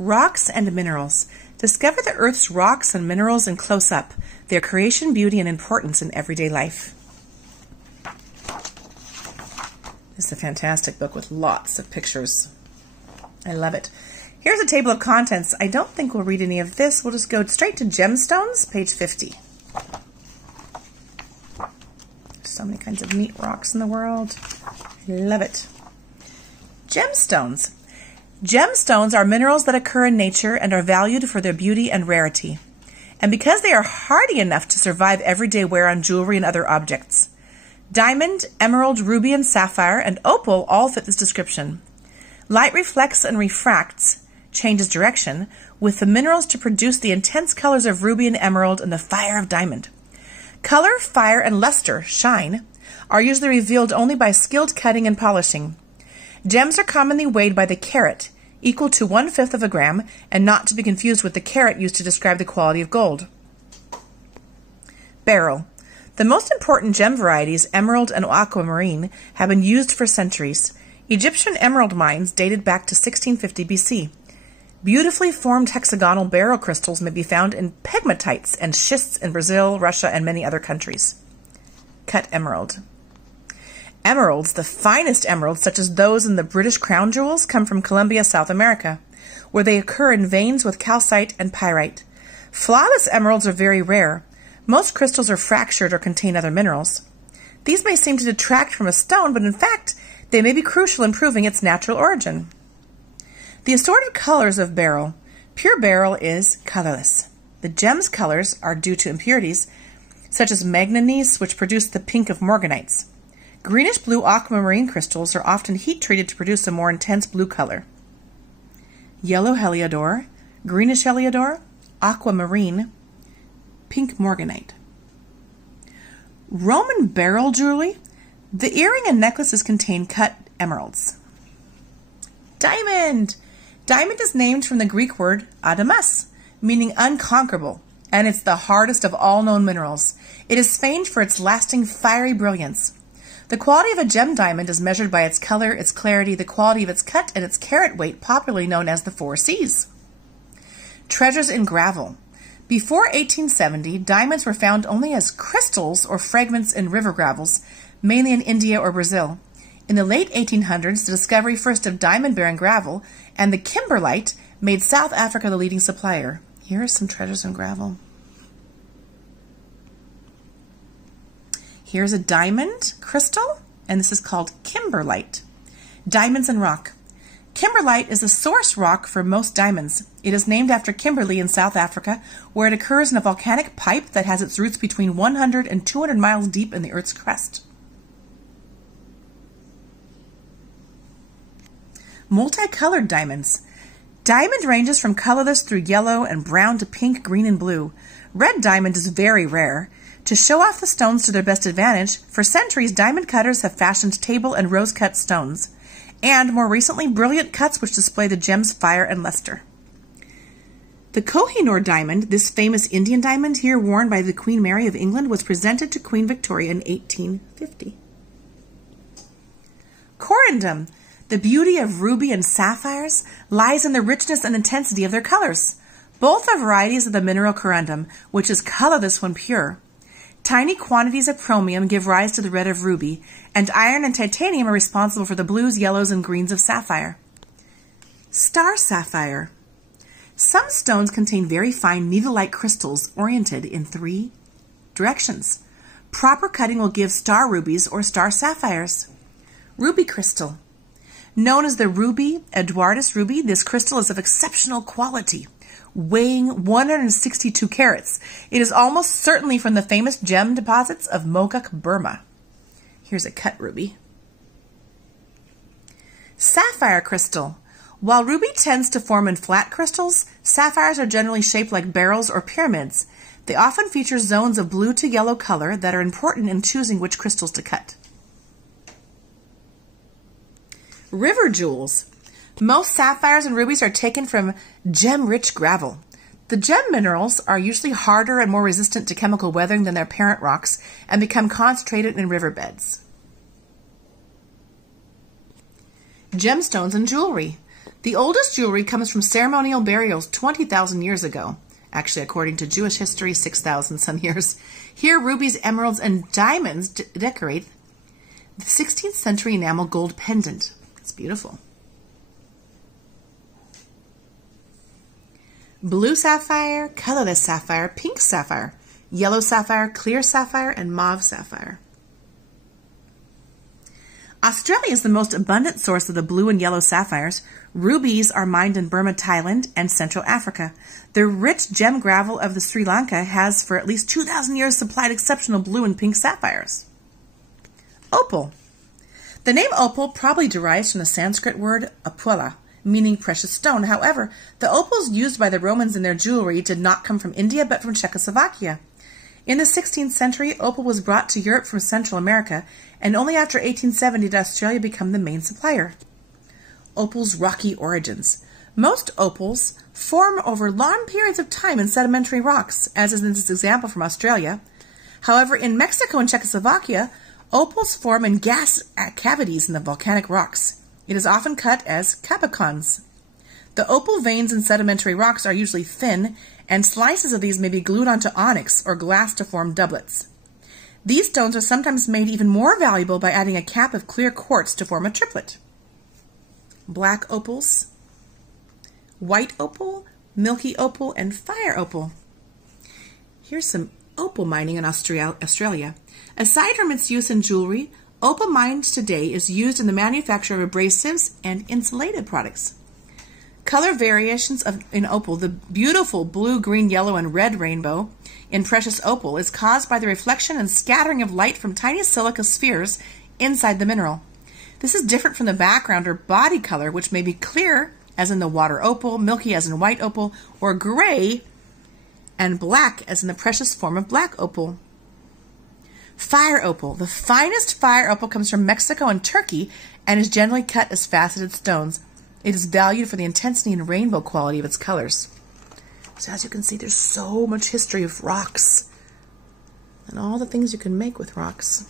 Rocks and minerals. Discover the Earth's rocks and minerals in close-up, their creation, beauty, and importance in everyday life. This is a fantastic book with lots of pictures. I love it. Here's a table of contents. I don't think we'll read any of this. We'll just go straight to gemstones, page 50. So many kinds of neat rocks in the world. I love it. Gemstones. Gemstones are minerals that occur in nature and are valued for their beauty and rarity, and because they are hardy enough to survive everyday wear on jewelry and other objects. Diamond, emerald, ruby, and sapphire, and opal all fit this description. Light reflects and refracts, changes direction, with the minerals to produce the intense colors of ruby and emerald and the fire of diamond. Color, fire, and luster, shine, are usually revealed only by skilled cutting and polishing. Gems are commonly weighed by the carat, equal to 1/5 of a gram, and not to be confused with the carat used to describe the quality of gold. Beryl. The most important gem varieties, emerald and aquamarine, have been used for centuries. Egyptian emerald mines dated back to 1650 BC. Beautifully formed hexagonal beryl crystals may be found in pegmatites and schists in Brazil, Russia, and many other countries. Cut emerald. Emeralds, the finest emeralds, such as those in the British crown jewels, come from Colombia, South America, where they occur in veins with calcite and pyrite. Flawless emeralds are very rare. Most crystals are fractured or contain other minerals. These may seem to detract from a stone, but in fact, they may be crucial in proving its natural origin. The assorted colors of beryl. Pure beryl is colorless. The gem's colors are due to impurities, such as manganese, which produce the pink of morganites. Greenish-blue aquamarine crystals are often heat-treated to produce a more intense blue color. Yellow heliodor, greenish heliodor, aquamarine, pink morganite. Roman beryl jewelry. The earring and necklaces contain cut emeralds. Diamond. Diamond is named from the Greek word adamas, meaning unconquerable, and it's the hardest of all known minerals. It is famed for its lasting fiery brilliance. The quality of a gem diamond is measured by its color, its clarity, the quality of its cut, and its carat weight, popularly known as the 4 C's. Treasures in gravel. Before 1870, diamonds were found only as crystals or fragments in river gravels, mainly in India or Brazil. In the late 1800s, the discovery first of diamond-bearing gravel and the kimberlite made South Africa the leading supplier. Here are some treasures in gravel. Here's a diamond crystal, and this is called kimberlite. Diamonds and rock. Kimberlite is a source rock for most diamonds. It is named after Kimberley in South Africa, where it occurs in a volcanic pipe that has its roots between 100 and 200 miles deep in the Earth's crust. Multicolored diamonds. Diamond ranges from colorless through yellow and brown to pink, green, and blue. Red diamond is very rare. To show off the stones to their best advantage, for centuries diamond cutters have fashioned table and rose-cut stones, and more recently brilliant cuts which display the gem's fire and luster. The Kohinoor diamond, this famous Indian diamond here worn by the Queen Mary of England, was presented to Queen Victoria in 1850. Corundum. The beauty of ruby and sapphires lies in the richness and intensity of their colors. Both are varieties of the mineral corundum, which is colorless when pure. Tiny quantities of chromium give rise to the red of ruby, and iron and titanium are responsible for the blues, yellows, and greens of sapphire. Star sapphire. Some stones contain very fine needle-like crystals oriented in 3 directions. Proper cutting will give star rubies or star sapphires. Ruby crystal. Known as the ruby, Eduardus ruby, this crystal is of exceptional quality, weighing 162 carats. It is almost certainly from the famous gem deposits of Mogok, Burma. Here's a cut ruby. Sapphire crystal. While ruby tends to form in flat crystals, sapphires are generally shaped like barrels or pyramids. They often feature zones of blue to yellow color that are important in choosing which crystals to cut. River jewels. Most sapphires and rubies are taken from gem-rich gravel. The gem minerals are usually harder and more resistant to chemical weathering than their parent rocks and become concentrated in riverbeds. Gemstones and jewelry. The oldest jewelry comes from ceremonial burials 20,000 years ago. Actually, according to Jewish history, 6,000 some years. Here, rubies, emeralds, and diamonds decorate the 16th century enamel gold pendant. It's beautiful. Blue sapphire, colorless sapphire, pink sapphire, yellow sapphire, clear sapphire, and mauve sapphire. Australia is the most abundant source of the blue and yellow sapphires. Rubies are mined in Burma, Thailand, and Central Africa. The rich gem gravel of the Sri Lanka has for at least 2,000 years supplied exceptional blue and pink sapphires. Opal. The name opal probably derives from the Sanskrit word apula, meaning precious stone. However, the opals used by the Romans in their jewelry did not come from India, but from Czechoslovakia. In the 16th century, opal was brought to Europe from Central America, and only after 1870 did Australia become the main supplier. Opal's rocky origins. Most opals form over long periods of time in sedimentary rocks, as is in this example from Australia. However, in Mexico and Czechoslovakia, opals form in gas cavities in the volcanic rocks. It is often cut as capicons. The opal veins in sedimentary rocks are usually thin, and slices of these may be glued onto onyx or glass to form doublets. These stones are sometimes made even more valuable by adding a cap of clear quartz to form a triplet. Black opals, white opal, milky opal, and fire opal. Here's some opal mining in Australia. Aside from its use in jewelry, opal mined today is used in the manufacture of abrasives and insulated products. Color variations in opal, the beautiful blue, green, yellow, and red rainbow in precious opal, is caused by the reflection and scattering of light from tiny silica spheres inside the mineral. This is different from the background or body color, which may be clear, as in the water opal, milky as in white opal, or gray and black as in the precious form of black opal. Fire opal. The finest fire opal comes from Mexico and Turkey and is generally cut as faceted stones. It is valued for the intensity and rainbow quality of its colors. So as you can see, there's so much history of rocks and all the things you can make with rocks.